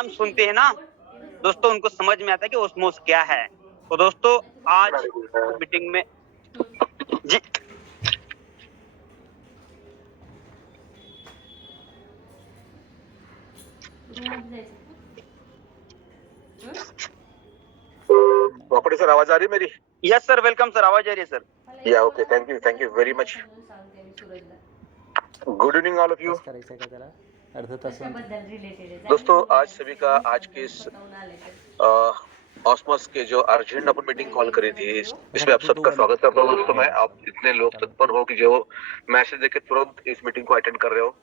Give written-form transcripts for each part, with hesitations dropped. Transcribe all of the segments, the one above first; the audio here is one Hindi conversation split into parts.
हम सुनते हैं ना दोस्तों, उनको समझ में आता है कि ओस्मोस क्या है। तो दोस्तों आज मीटिंग में जी प्रॉपर्टी सर, आवाज आ रही है मेरी? यस सर, वेलकम सर, आवाज आ रही है सर। या okay, thank you very much. Good evening all of you. करायचं का त्याला अर्ध तास दोस्तों आज सभी का आज के इस ऑस्मोस के जो अर्जेंट अपन मीटिंग कॉल करी थी इसमें आप सबका स्वागत करता हूँ दोस्तों। मैं आप इतने लोग तत्पर हो कि जो मैसेज देके तुरंत इस मीटिंग को अटेंड कर रहे हो।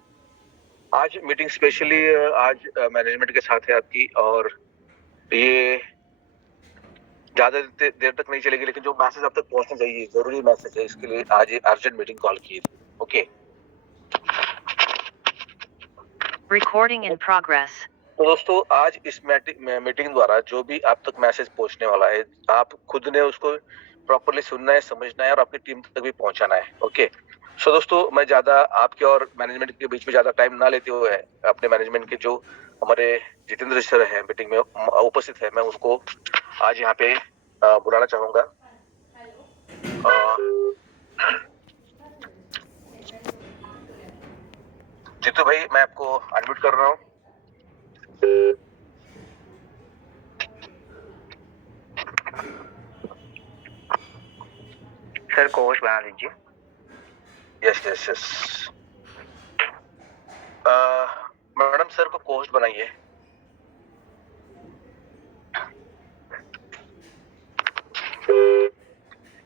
आज मीटिंग स्पेशली आज मैनेजमेंट के साथ है आपकी, और ये ज्यादा देर तक नहीं चलेगी, लेकिन जो मैसेज अब तक पहुंचना चाहिए, जरूरी मैसेज है, इसके लिए आज ये अर्जेंट मीटिंग कॉल की थी। Okay, Recording in progress. तो दोस्तों आज इस मीटिंग द्वारा जो भी आप तक मैसेज पहुंचने वाला है, आप खुद ने उसको प्रॉपर्ली सुनना है, समझना है और आपकी टीम तक भी पहुंचाना है। ओके, सो दोस्तों मैं ज्यादा आपके और मैनेजमेंट के बीच में ज्यादा टाइम ना लेते हुए अपने मैनेजमेंट के जो हमारे जितेंद्र सर हैं मीटिंग में उपस्थित है, मैं उसको आज यहाँ पे बुलाना चाहूंगा। जीतू भाई, मैं आपको अनम्यूट कर रहा हूँ। सर को होस्ट बना दीजिए। Yes yes yes, madam sir को होस्ट बनाइए।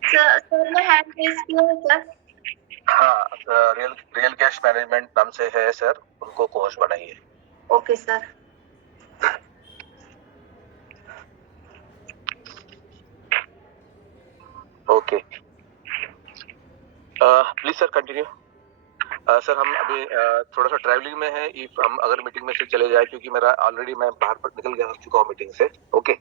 सर ने हैंड रेज किया है सर। हाँ, रियल कैश मैनेजमेंट नाम से है सर, उनको होस्ट बनाइए। Okay sir. Okay, please sir continue. Sir हम अभी थोड़ा सा ट्रैवलिंग में है, इफ हम अगर मीटिंग में से चले जाए, क्योंकि मेरा ऑलरेडी मैं बाहर पर निकल गया चुका हूँ मीटिंग से। ओके,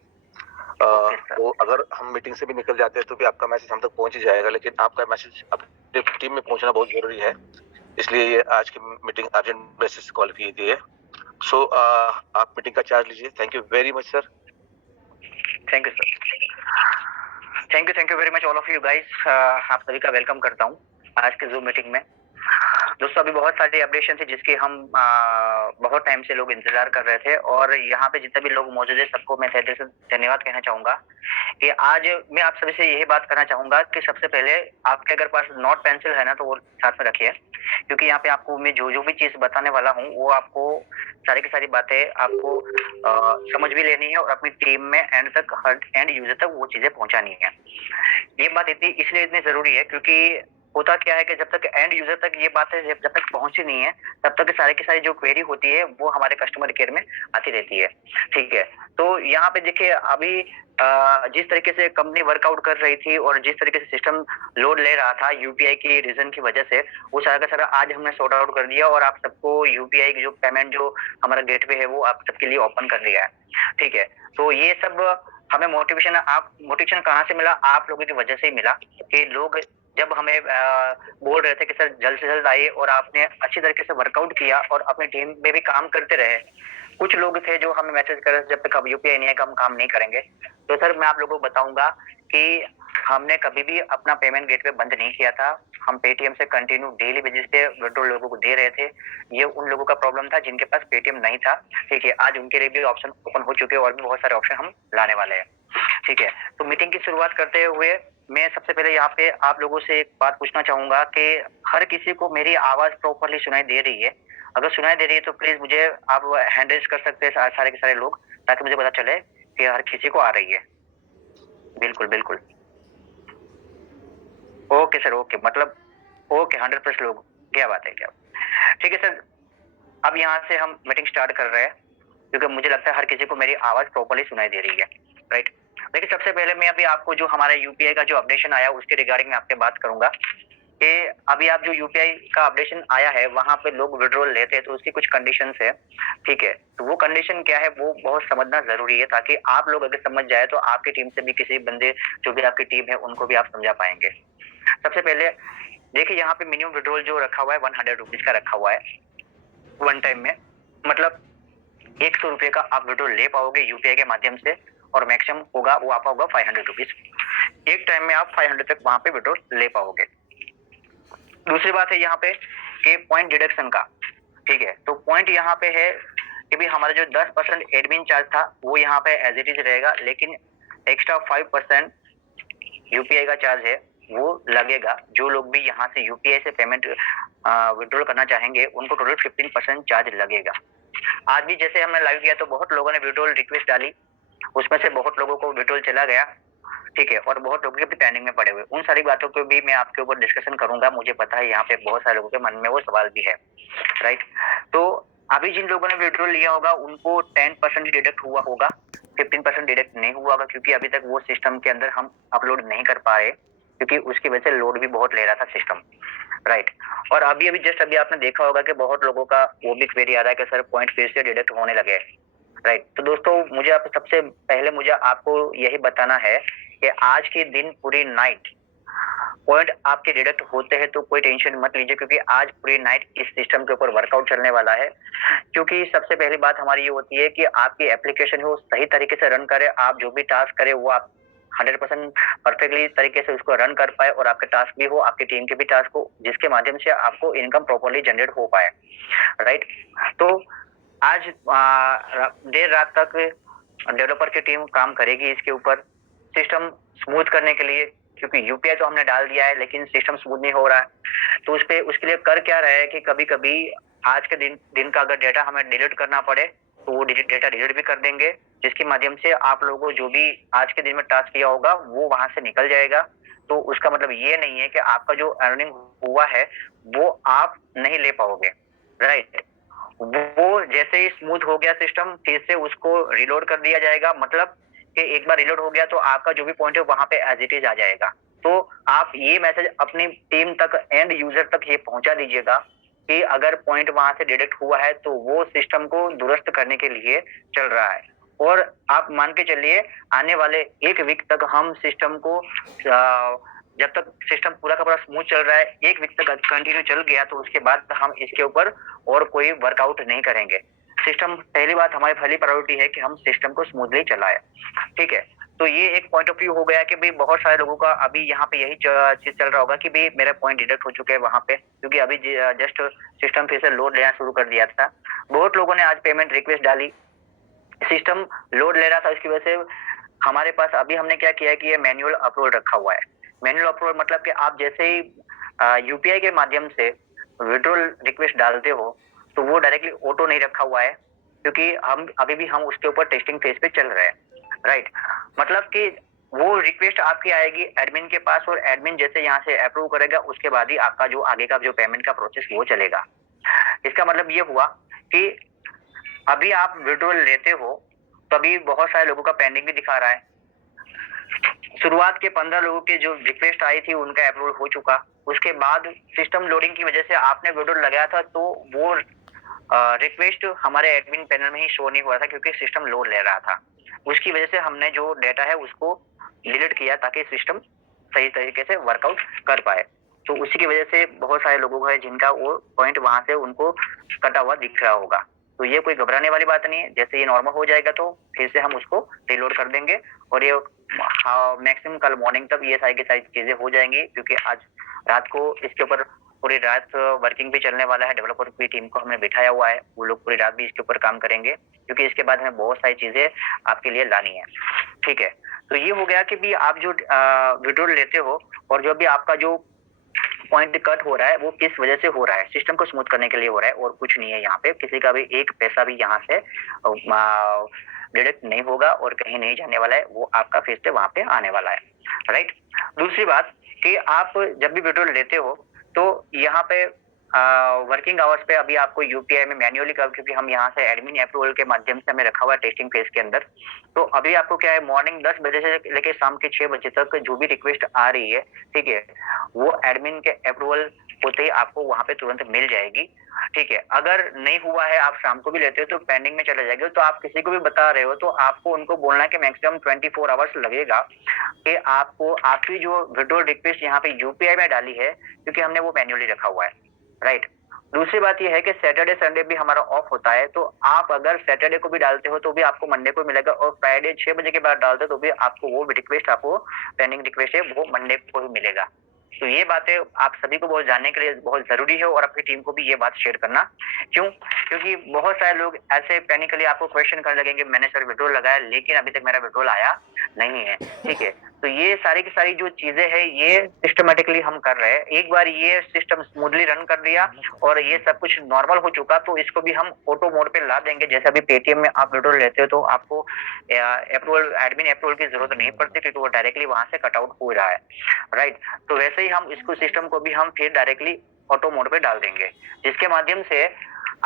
तो अगर हम मीटिंग से भी निकल जाते हैं तो भी आपका मैसेज हम तक पहुंच ही जाएगा, लेकिन आपका मैसेज अपनी टीम में पहुंचना बहुत जरूरी है, इसलिए ये आज की मीटिंग अर्जेंट बेसिस कॉल की थी। सो आप मीटिंग का चार्ज लीजिए। Thank you very much sir. Thank you sir, thank you very much all of you guys. आप सभी का वेलकम करता हूँ आज के जूम मीटिंग में। दोस्तों अभी बहुत सारे अपडेशन थे जिसके हम बहुत टाइम से लोग इंतजार कर रहे थे, और यहाँ पे जितने भी लोग मौजूद है सबको मैं तहे दिल से धन्यवाद कहना चाहूंगा कि आज मैं आप सभी से यही बात करना चाहूंगा कि सबसे पहले आपके अगर पास नोट पेंसिल है ना तो वो साथ में रखिए, क्योंकि यहाँ पे आपको मैं जो भी चीज बताने वाला हूँ वो आपको सारी की सारी बातें आपको समझ भी लेनी है और अपनी टीम में एंड यूजर तक वो चीजें पहुंचानी है। ये बात इसलिए इतनी जरूरी है क्योंकि होता क्या है कि जब तक एंड यूजर तक ये बातें जब तक पहुंची नहीं है तब तक सारी की सारी जो क्वेरी होती है वो हमारे कस्टमर केयर में आती रहती है। ठीक है, तो यहाँ पे देखिए अभी जिस तरीके से कंपनी वर्कआउट कर रही थी और जिस तरीके से सिस्टम लोड ले रहा था यूपीआई की रीजन की वजह से, वो सारा का सारा आज हमने सॉर्ट आउट कर दिया और आप सबको यूपीआई की जो पेमेंट जो हमारा गेटवे है वो आप सबके लिए ओपन कर दिया है। ठीक है, तो ये सब हमें मोटिवेशन कहाँ से मिला? आप लोगों की वजह से ही मिला कि लोग जब हमें बोल रहे थे कि सर जल्द से जल्द आइए, और आपने अच्छी तरीके से वर्कआउट किया और अपनी टीम में भी काम करते रहे। कुछ लोग थे जो हमें मैसेज कर रहे थे जब तक अब यूपीआई नहीं है हम काम नहीं करेंगे। तो सर मैं आप लोगों को बताऊंगा कि हमने कभी भी अपना पेमेंट गेटवे बंद नहीं किया था। हम पेटीएम से कंटिन्यू डेली बेसिस पे विड्रॉल लोगों को दे रहे थे। ये उन लोगों का प्रॉब्लम था जिनके पास पेटीएम नहीं था। ठीक है, आज उनके लिए भी ऑप्शन ओपन हो चुके हैं और भी बहुत सारे ऑप्शन हम लाने वाले हैं। ठीक है, तो मीटिंग की शुरुआत करते हुए मैं सबसे पहले यहाँ पे आप लोगों से एक बात पूछना चाहूंगा कि हर किसी को मेरी आवाज प्रॉपरली सुनाई दे रही है? अगर सुनाई दे रही है तो प्लीज मुझे आप हैंड रेज कर सकते हैं सारे के सारे लोग, ताकि मुझे पता चले कि हर किसी को आ रही है। बिल्कुल बिल्कुल, ओके सर, ओके, मतलब ओके 100% लोग, क्या बात है, क्या ठीक है सर। अब यहाँ से हम मीटिंग स्टार्ट कर रहे हैं क्योंकि मुझे लगता है हर किसी को मेरी आवाज प्रॉपरली सुनाई दे रही है, राइट। लेकिन सबसे पहले मैं अभी आपको जो हमारे यूपीआई का जो अपडेशन आया उसके रिगार्डिंग में आपसे बात करूंगा कि अभी आप जो यूपीआई का अपडेशन आया है वहां पे लोग विड्रॉल लेते हैं तो उसकी कुछ कंडीशंस है। ठीक है, तो वो कंडीशन क्या है वो बहुत समझना जरूरी है, ताकि आप लोग अगर समझ जाए तो आपकी टीम से भी किसी बंदे जो भी आपकी टीम है उनको भी आप समझा पाएंगे। सबसे पहले देखिए यहाँ पे मिनिमम विड्रॉल जो रखा हुआ है 100 रुपीज का रखा हुआ है वन टाइम में, मतलब 100 रुपये का आप विड्रॉल ले पाओगे यूपीआई के माध्यम से, और मैक्सिमम होगा वो आपका होगा 500 रुपीज। एक टाइम में आप 500 तक वहां पे विड्रॉल ले पाओगे। दूसरी बात है यहाँ पे कि पॉइंट डिडक्शन का, ठीक है। तो पॉइंट यहाँ पे है कि भी हमारा जो 10% एडमिन चार्ज था वो यहाँ पे एज इट इज रहेगा, लेकिन एक्स्ट्रा 5% यूपीआई का चार्ज है वो लगेगा। जो लोग भी यहाँ से यूपीआई से पेमेंट विड्रॉल करना चाहेंगे उनको टोटल 15% चार्ज लगेगा। आज भी जैसे हमने लाइव किया तो बहुत लोगों ने विड्रॉल रिक्वेस्ट डाली, उसमें से बहुत लोगों को विड्रॉल चला गया, ठीक है, और बहुत लोगों के भी पेंडिंग में पड़े हुए। उन सारी बातों को भी मैं आपके ऊपर डिस्कशन करूंगा। मुझे पता है यहाँ पे बहुत सारे लोगों के मन में वो सवाल भी है, राइट। तो अभी जिन लोगों ने विड्रॉल लिया होगा उनको 10% डिडक्ट हुआ होगा, 15% डिडक्ट नहीं हुआ होगा, क्योंकि अभी तक वो सिस्टम के अंदर हम अपलोड नहीं कर पाए, क्योंकि उसकी वजह से लोड भी बहुत ले रहा था सिस्टम, राइट। और अभी जस्ट अभी आपने देखा होगा कि बहुत लोगों का वो भी क्वेरी आ रहा है कि सर पॉइंट फिर से डिडक्ट होने लगे, राइट। तो दोस्तों मुझे आप सबसे पहले मुझे आपको यही बताना है कि आज के दिन पूरी नाइट पॉइंट आपके डिडक्ट होते हैं तो कोई टेंशन मत लीजिए, क्योंकि आज पूरी नाइट इस सिस्टम के ऊपर वर्कआउट चलने वाला है। क्योंकि सबसे पहली बात हमारी ये होती है कि आपकी एप्लीकेशन है वो सही तरीके से रन करे, आप जो भी टास्क करे वो आप 100% परफेक्टली तरीके से उसको रन कर पाए, और आपके टास्क भी हो, आपकी टीम के भी टास्क हो, जिसके माध्यम से आपको इनकम प्रॉपर्ली जनरेट हो पाए, राइट। तो आज देर रात तक डेवलपर की टीम काम करेगी इसके ऊपर सिस्टम स्मूथ करने के लिए, क्योंकि यूपीआई तो हमने डाल दिया है लेकिन सिस्टम स्मूथ नहीं हो रहा है। तो उसके लिए कर क्या रहे हैं कि कभी कभी आज के दिन का अगर डेटा हमें डिलीट करना पड़े तो वो डेटा डिलीट भी कर देंगे, जिसके माध्यम से आप लोगों को जो भी आज के दिन में टास्क किया होगा वो वहां से निकल जाएगा। तो उसका मतलब ये नहीं है कि आपका जो अर्निंग हुआ है वो आप नहीं ले पाओगे, राइट। वो जैसे ही स्मूथ हो गया सिस्टम फिर से उसको रिलोड कर दिया जाएगा, मतलब कि एक बार रिलोड हो गया तो आपका जो भी पॉइंट है वहां पे एज इट इज आ जाएगा। तो आप ये मैसेज अपनी टीम तक, एंड यूजर तक ये पहुंचा दीजिएगा कि अगर पॉइंट वहां से डिडक्ट हुआ है तो वो सिस्टम को दुरुस्त करने के लिए चल रहा है। और आप मान के चलिए आने वाले 1 वीक तक हम सिस्टम को जब तक सिस्टम पूरा का पूरा स्मूथ चल रहा है 1 वीक तक कंटिन्यू चल गया तो उसके बाद हम इसके ऊपर और कोई वर्कआउट नहीं करेंगे। सिस्टम पहली बात हमारी पहली प्रायोरिटी है कि हम सिस्टम को स्मूथली चलाएं, ठीक है। तो ये एक पॉइंट ऑफ व्यू हो गया कि भाई बहुत सारे लोगों का अभी यहाँ पे यही चीज चल रहा होगा कि भाई मेरा पॉइंट डिडक्ट हो चुके हैं वहां पे, क्योंकि अभी जस्ट सिस्टम फिर से लोड लेना शुरू कर दिया था। बहुत लोगों ने आज पेमेंट रिक्वेस्ट डाली, सिस्टम लोड ले रहा था, उसकी वजह से हमारे पास अभी हमने क्या किया है कि ये मैनुअल अप्रूवल रखा हुआ है। मैनुअल अप्रूवल मतलब कि आप जैसे ही यूपीआई के माध्यम से विड्रॉल रिक्वेस्ट डालते हो तो वो डायरेक्टली ऑटो नहीं रखा हुआ है, क्योंकि हम अभी भी हम उसके ऊपर टेस्टिंग फेज पे चल रहे हैं, राइट। मतलब कि वो रिक्वेस्ट आपकी आएगी एडमिन के पास, और एडमिन जैसे यहाँ से अप्रूव करेगा उसके बाद ही आपका जो आगे का जो पेमेंट का प्रोसेस वो चलेगा। इसका मतलब ये हुआ कि अभी आप विड्रॉल लेते हो तो अभी बहुत सारे लोगों का पेंडिंग भी दिखा रहा है। शुरुआत के 15 लोगों के जो रिक्वेस्ट आई थी उनका अप्रूवल हो चुका, उसके बाद सिस्टम लोडिंग की वजह से आपने विड्रॉल लगाया था तो वो रिक्वेस्ट हमारे एडमिन पैनल में ही शो नहीं हो रहा था, क्योंकि सिस्टम लोड ले रहा था। उसकी वजह से हमने जो डेटा है उसको डिलीट किया ताकि सिस्टम सही तरीके से वर्कआउट कर पाए। तो उसी की वजह से बहुत सारे लोगों को है जिनका वो पॉइंट वहां से उनको कटा हुआ दिख रहा होगा। तो ये कोई घबराने वाली बात नहीं है, जैसे ये नॉर्मल हो जाएगा तो फिर से हम उसको रिलोड कर देंगे, और ये मैक्सिमम कल मॉर्निंग तक ये सारी की सारी चीजें हो जाएंगी, क्योंकि आज रात को इसके ऊपर पूरी रात वर्किंग भी चलने वाला है। डेवलपर की टीम को हमने बिठाया हुआ है, वो लोग पूरी रात भी इसके ऊपर काम करेंगे, क्योंकि इसके बाद हमें बहुत सारी चीजें आपके लिए लानी है, ठीक है। तो ये हो गया कि भी आप जो विड्रॉल लेते हो और जो भी आपका जो पॉइंट कट हो रहा है वो किस वजह से हो रहा है, सिस्टम को स्मूथ करने के लिए हो रहा है, और कुछ नहीं है। यहाँ पे किसी का भी एक पैसा भी यहाँ से डिडक्ट नहीं होगा और कहीं नहीं जाने वाला है, वो आपका फिर से वहां पे आने वाला है, राइट। दूसरी बात कि आप जब भी विड्रॉल लेते हो तो यहाँ पे वर्किंग आवर्स पे अभी आपको यूपीआई में मैन्युअली कर, क्योंकि हम यहाँ से एडमिन अप्रूवल के माध्यम से हमें रखा हुआ है टेस्टिंग फेज के अंदर। तो अभी आपको क्या है, मॉर्निंग 10 बजे से लेकर शाम के 6 बजे तक जो भी रिक्वेस्ट आ रही है, ठीक है, वो एडमिन के अप्रूवल होते ही आपको वहां पे तुरंत मिल जाएगी, ठीक है। अगर नहीं हुआ है, आप शाम को भी लेते हो तो पेंडिंग में चले जाएगी। तो आप किसी को भी बता रहे हो तो आपको उनको बोलना है कि मैक्सिमम 24 आवर्स लगेगा कि आपको आपकी जो विड्रॉल रिक्वेस्ट यहाँ पे यूपीआई में डाली है, क्योंकि हमने वो मैन्युअली रखा हुआ है, राइट। दूसरी बात ये है कि सैटरडे संडे भी हमारा ऑफ होता है, तो आप अगर सैटरडे को भी डालते हो तो भी आपको मंडे को मिलेगा, और फ्राइडे 6 बजे के बाद डालते हो तो भी आपको वो रिक्वेस्ट, आपको पेंडिंग रिक्वेस्ट है वो मंडे को ही मिलेगा। तो ये बातें आप सभी को बहुत जानने के लिए बहुत ज़रूरी है, और अपनी टीम को भी ये बात शेयर करना। क्यों? क्योंकि बहुत सारे लोग ऐसे पैनिकली आपको क्वेश्चन करने लगेंगे, मैंने सर विड्रॉल लगाया लेकिन अभी तक मेरा विड्रॉल आया नहीं है, ठीक है? तो ये सारी की सारी जो चीज़ें हैं ये सिस्टमैटिकली हम कर रहे हैं। एक बार ये सिस्टम स्मूथली रन कर दिया और ये सब कुछ नॉर्मल हो चुका, तो इसको भी हम ऑटो मोड पे ला देंगे। जैसे अभी पेटीएम में आप विड्रॉल लेते हो तो आपको अप्रूवल, एडमिन अप्रूवल की ज़रूरत नहीं पड़ती, क्योंकि वो डायरेक्टली वहाँ से कट आउट हो रहा है, राइट? तो वैसे ही हम इसको सिस्टम को भी हम फिर डायरेक्टली ऑटो मोड पे डाल देंगे, जिसके माध्यम से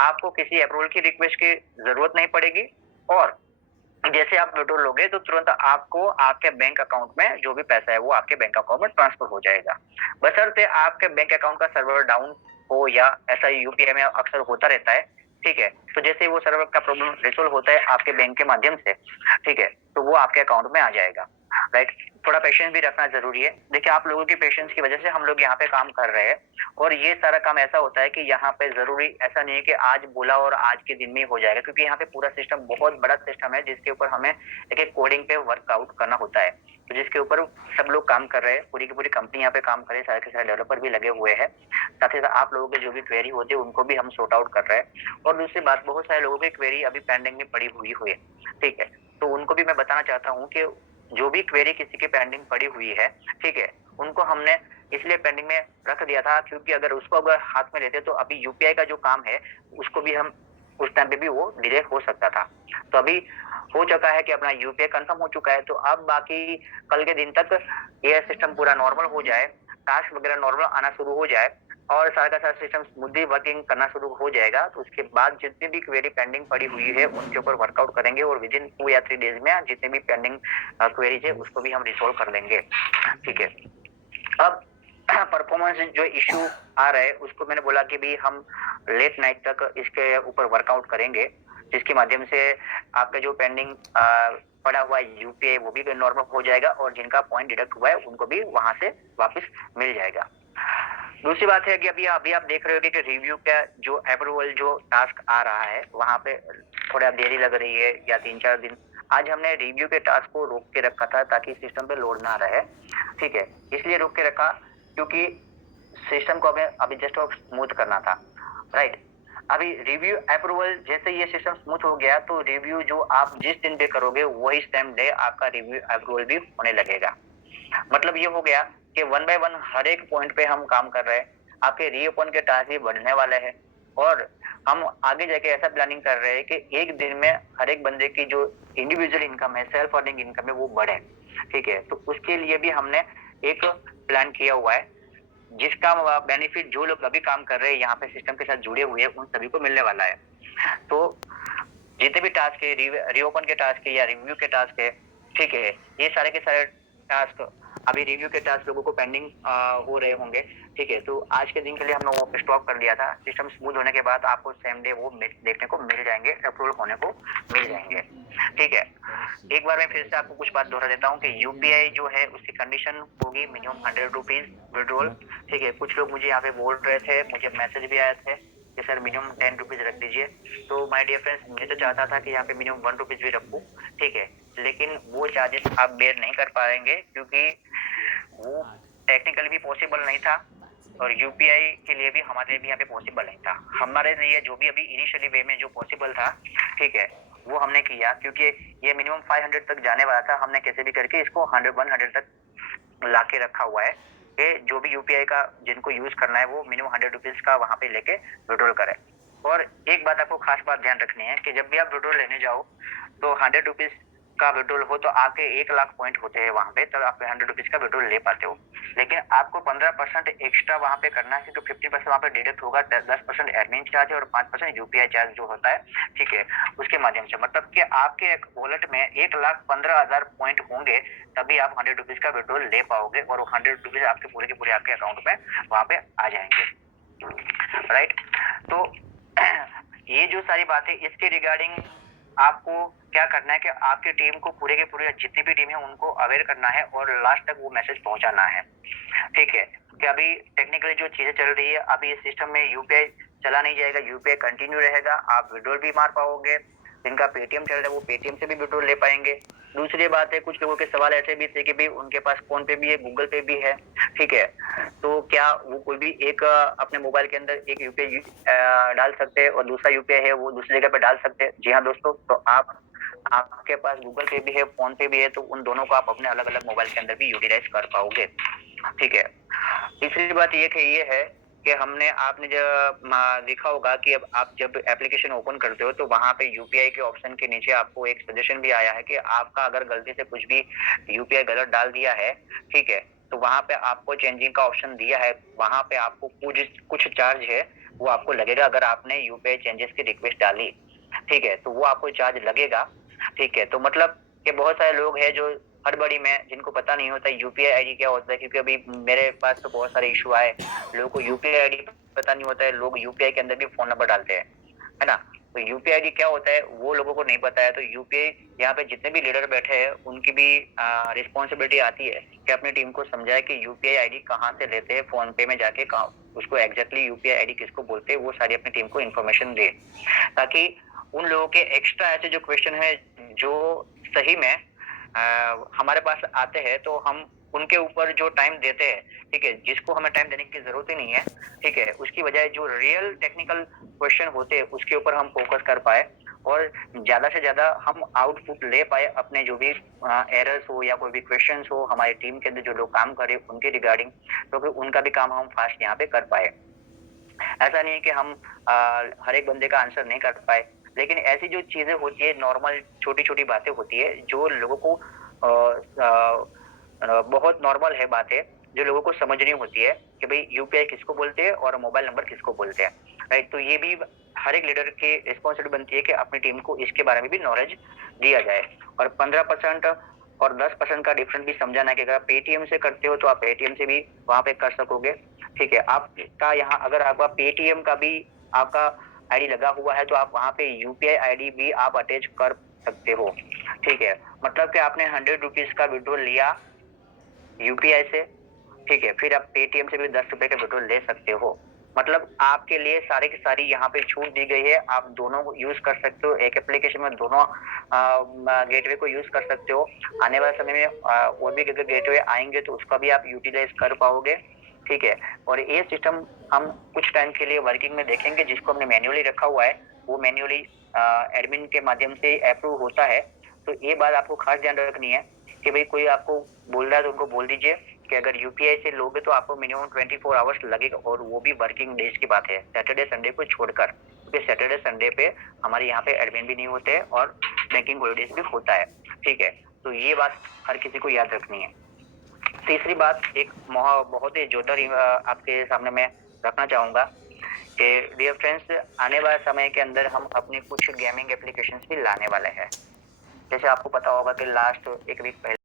आपको किसी अप्रूवल की रिक्वेस्ट की ज़रूरत नहीं पड़ेगी, और जैसे आप विड्रॉल लोगे तो तुरंत आपको आपके बैंक अकाउंट में जो भी पैसा है वो आपके बैंक अकाउंट में ट्रांसफर हो जाएगा। बशर्ते आपके बैंक अकाउंट का सर्वर डाउन हो, या ऐसा यूपीआई में अक्सर होता रहता है, ठीक है? तो जैसे वो सर्वर का प्रॉब्लम रिजॉल्व होता है आपके बैंक के माध्यम से, ठीक है, तो वो आपके अकाउंट में आ जाएगा, राइट? थोड़ा पेशेंस भी रखना जरूरी है। देखिए, आप लोगों की पेशेंस की वजह से हम लोग यहाँ पे काम कर रहे हैं, और ये सारा काम ऐसा होता है कि यहाँ पे जरूरी ऐसा नहीं है कि आज बोला और आज के दिन में ही हो जाएगा, क्योंकि यहाँ पे पूरा सिस्टम बहुत बड़ा सिस्टम है जिसके ऊपर हमें एक कोडिंग पे वर्कआउट करना होता है, तो जिसके ऊपर सब लोग काम कर रहे हैं, पूरी की पूरी कंपनी यहाँ पे काम कर रही है, सारे के सारे डेवलपर भी लगे हुए हैं, साथ ही साथ आप लोगों के जो भी क्वेरी होती है उनको भी हम सॉर्ट आउट कर रहे हैं। और दूसरी बात, बहुत सारे लोगों की क्वेरी अभी पेंडिंग में पड़ी हुई है, ठीक है? तो उनको भी मैं बताना चाहता हूँ कि जो भी क्वेरी किसी की पेंडिंग पड़ी हुई है, ठीक है, उनको हमने इसलिए पेंडिंग में रख दिया था क्योंकि अगर उसको अगर हाथ में लेते तो अभी यूपीआई का जो काम है उसको भी हम उस टाइम पे भी वो डिले हो सकता था। तो अभी हो चुका है कि अपना यूपीआई कंफर्म हो चुका है, तो अब बाकी कल के दिन तक ये सिस्टम पूरा नॉर्मल हो जाए, टास्क वगैरह नॉर्मल आना शुरू हो जाए और सारा का सारा सिस्टम स्मूथली वर्किंग करना शुरू हो जाएगा, तो उसके बाद जितनी भी क्वेरी पेंडिंग पड़ी हुई है उनके ऊपर वर्कआउट करेंगे, और विद इन 2 या 3 डेज में जितने भी पेंडिंग क्वेरीज है उसको भी हम रिसोल्व कर लेंगे, ठीक है? अब परफॉर्मेंस जो इशू आ रहा है उसको मैंने बोला कि भी हम लेट नाइट तक इसके ऊपर वर्कआउट करेंगे, जिसके माध्यम से आपका जो पेंडिंग पड़ा हुआ यूपीआई वो भी नॉर्मल हो जाएगा, और जिनका पॉइंट डिडक्ट हुआ है उनको भी वहां से वापस मिल जाएगा। दूसरी बात है कि अभी आप देख रहे हो कि रिव्यू का जो अप्रूवल जो टास्क आ रहा है वहां पे थोड़ा देरी लग रही है, या 3-4 दिन। आज हमने रिव्यू के टास्क को रोक के रखा था ताकि सिस्टम पे लोड ना रहे, ठीक है? इसलिए रोक के रखा क्योंकि सिस्टम को हमें अभी जस्ट स्मूथ करना था, राइट? अभी रिव्यू अप्रूवल जैसे ये सिस्टम स्मूथ हो गया तो रिव्यू जो आप जिस दिन पे करोगे वही सेम डे आपका रिव्यू अप्रूवल भी होने लगेगा। मतलब ये हो गया कि 1 बाय 1 हर एक पॉइंट पे हम काम कर रहे हैं, आपके रीओपन के टास्क भी बढ़ने वाले हैं, और हम आगे जाके ऐसा प्लानिंग कर रहे हैं कि एक दिन में हर एक बंदे की जो इंडिविजुअल इनकम है, सेल्फ अर्निंग इनकम है, वो बढ़े, ठीक है? तो उसके लिए भी हमने एक प्लान किया हुआ है, जिसका बेनिफिट जो लोग अभी काम कर रहे हैं यहाँ पे सिस्टम के साथ जुड़े हुए हैं उन सभी को मिलने वाला है। तो जितने भी टास्क है, रीओपन के टास्क है या रिव्यू के टास्क है, ठीक है, ये सारे के सारे टास्क अभी रिव्यू के टास्क लोगों को पेंडिंग हो रहे होंगे, ठीक है? तो आज के दिन के लिए हमने वो स्टॉप कर दिया था। सिस्टम स्मूथ होने के बाद आपको सेम डे वो देखने को मिल जाएंगे, अप्रूवल होने को मिल जाएंगे, ठीक है? एक बार मैं फिर से आपको कुछ बात दोहरा देता हूँ कि यूपीआई जो है उसकी कंडीशन होगी मिनिमम 100 रुपीज विड्रॉल, ठीक है? कुछ लोग मुझे यहाँ पे बोल रहे थे, मुझे मैसेज भी आए थे कि सर मिनिमम 10 रुपीज रख दीजिए। तो माय डियर फ्रेंड्स, मुझे तो चाहता था कि यहाँ पे मिनिमम 1 रुपीज भी रखूँ, ठीक है? लेकिन वो चार्जेस आप बेयर नहीं कर पाएंगे क्योंकि वो टेक्निकली भी पॉसिबल नहीं था, और यूपीआई के लिए भी हमारे लिए भी यहाँ पे पॉसिबल नहीं था। हमारे लिए जो भी अभी इनिशियली वे में जो पॉसिबल था, ठीक है, वो हमने किया, क्योंकि ये मिनिमम 500 तक जाने वाला था। हमने कैसे भी करके इसको 100 तक ला के रखा हुआ है कि जो भी यूपीआई का जिनको यूज करना है वो मिनिमम 100 रुपीज का वहां पे लेके विड्रॉल करे। और एक बात आपको खास बात ध्यान रखनी है कि जब भी आप विड्रॉल लेने जाओ तो 100 रुपीज का विड्रॉल हो तो आपके 1 लाख पॉइंट होते हैं वहां पे, तब आप 100 रुपीज का विड्रॉल ले पाते हो। लेकिन आपको 15% एक्स्ट्रा वहां पे करना है, क्योंकि 50% वहां पे डिडक्ट होगा, 10% एडमिन चार्ज और 5% यूपीआई चार्ज जो होता है, ठीक है, उसके माध्यम से। मतलब कि आपके एक वॉलेट में 1,15,000 पॉइंट होंगे तभी आप 100 रुपीज का विड्रॉल ले पाओगे, और वो 100 रुपीज आपके पूरे के पूरे आपके अकाउंट में वहां पे आ जाएंगे, राइट? तो ये जो सारी बातें इसके रिगार्डिंग आपको क्या करना है कि आपकी टीम को पूरे के पूरे जितनी भी टीम है उनको अवेयर करना है और लास्ट तक वो मैसेज पहुंचाना है, ठीक है? कि अभी टेक्निकली जो चीजें चल रही है, अभी इस सिस्टम में यूपीआई चला नहीं जाएगा, यूपीआई कंटिन्यू रहेगा, आप विड्रॉल भी मार पाओगे, जिनका पेटीएम चल रहा है वो पेटीएम से भी विड्रॉल ले पाएंगे। दूसरी बात है, कुछ लोगों के सवाल ऐसे भी थे कि भाई उनके पास फोन पे भी है, गूगल पे भी है, ठीक है, तो क्या वो कोई भी एक अपने मोबाइल के अंदर एक यूपीआई डाल सकते हैं और दूसरा यूपीआई है वो दूसरी जगह पे डाल सकते हैं? जी हाँ दोस्तों, तो आपके पास गूगल पे भी है, फोन पे भी है, तो उन दोनों को आप अपने अलग अलग मोबाइल के अंदर भी यूटिलाइज कर पाओगे, ठीक है। तीसरी बात ये है कि आपने जब देखा होगा कि अब आप जब एप्लीकेशन ओपन करते हो तो वहां पे यूपीआई के ऑप्शन के नीचे आपको एक सजेशन भी आया है कि आपका अगर गलती से कुछ भी यूपीआई गलत डाल दिया है, ठीक है, तो वहां पे आपको चेंजिंग का ऑप्शन दिया है, वहां पे आपको कुछ चार्ज है वो आपको लगेगा अगर आपने यूपीआई चेंजेस की रिक्वेस्ट डाली, ठीक है, तो वो आपको चार्ज लगेगा, ठीक है। तो मतलब कि बहुत सारे लोग हैं जो हड़बड़ी में जिनको पता नहीं होता यूपीआई आईडी क्या होता है, क्योंकि अभी मेरे पास तो बहुत सारे इशू आए, लोगों को यूपीआई आईडी पता नहीं होता है, लोग यूपीआई के अंदर भी फोन नंबर डालते हैं, है ना। तो यूपीआई आईडी क्या होता है वो लोगों को नहीं पता है, तो यूपीआई यहाँ पे जितने भी लीडर बैठे हैं उनकी भी रिस्पॉन्सिबिलिटी आती है कि अपनी टीम को समझाए कि यूपीआई आईडी कहाँ से लेते हैं, फोन पे में जाके कहाँ उसको एग्जैक्टली यूपीआई आईडी किसको बोलते हैं वो सारी अपनी टीम को इन्फॉर्मेशन दे, ताकि उन लोगों के एक्स्ट्रा ऐसे जो क्वेश्चन है जो सही में हमारे पास आते हैं तो हम उनके ऊपर जो टाइम देते हैं, ठीक है, जिसको हमें टाइम देने की जरूरत ही नहीं है, ठीक है, उसकी बजाय जो रियल टेक्निकल क्वेश्चन होते हैं उसके ऊपर हम फोकस कर पाए और ज्यादा से ज्यादा हम आउटपुट ले पाए अपने जो भी एरर्स हो या कोई भी क्वेश्चंस हो हमारी टीम के अंदर जो लोग काम करे उनके रिगार्डिंग, तो फिर उनका भी काम हम फास्ट यहाँ पे कर पाए। ऐसा नहीं है कि हम हर एक बंदे का आंसर नहीं कर पाए, लेकिन ऐसी जो चीजें होती है नॉर्मल छोटी छोटी बातें होती है जो लोगों को बहुत नॉर्मल है बातें जो लोगों को समझनी होती है कि भाई यूपीआई किसको बोलते हैं और मोबाइल नंबर किसको बोलते हैं, राइट। तो ये भी हर एक लीडर की रिस्पॉन्सिबिलिटी बनती है कि अपनी टीम को इसके बारे में भी नॉलेज दिया जाए। और 15% और 10% का डिफरेंस भी समझाना कि अगर आप पेटीएम से करते हो तो आप पेटीएम से भी वहां पे कर सकोगे, ठीक है। आपका यहाँ अगर आपका पेटीएम का भी आपका आईडी लगा हुआ है तो आप वहां पे यूपीआई आईडी भी आप अटैच कर सकते हो, ठीक है। मतलब कि आपने 100 रुपीज का विड्रॉल लिया यूपीआई से, ठीक है, फिर आप पेटीएम से भी 10 रुपए का विड्रॉल ले सकते हो। मतलब आपके लिए सारी की सारी यहाँ पे छूट दी गई है, आप दोनों को यूज कर सकते हो, एक एप्लीकेशन में दोनों गेटवे को यूज कर सकते हो। आने वाले समय में और भी गेटवे आएंगे तो उसका भी आप यूटिलाइज कर पाओगे, ठीक है। और ये सिस्टम हम कुछ टाइम के लिए वर्किंग में देखेंगे, जिसको हमने मैन्युअली रखा हुआ है वो मैन्युअली एडमिन के माध्यम से अप्रूव होता है। तो ये बात आपको खास ध्यान रखनी है कि भाई कोई आपको बोल रहा है तो उनको बोल दीजिए कि अगर यूपीआई से लोगे तो आपको मिनिमम 24 आवर्स लगेगा, और वो भी वर्किंग डेज की बात है, सैटरडे संडे को छोड़कर, क्योंकि सैटरडे संडे पे हमारे यहाँ पे एडमिन भी नहीं होते और बैंकिंग हॉलीडेज भी होता है, ठीक है। तो ये बात हर किसी को याद रखनी है। तीसरी बात एक बहुत ही जोरदार आपके सामने मैं रखना चाहूंगा कि डियर फ्रेंड्स, आने वाले समय के अंदर हम अपनी कुछ गेमिंग एप्लीकेशंस भी लाने वाले हैं। जैसे आपको पता होगा कि लास्ट एक वीक पहले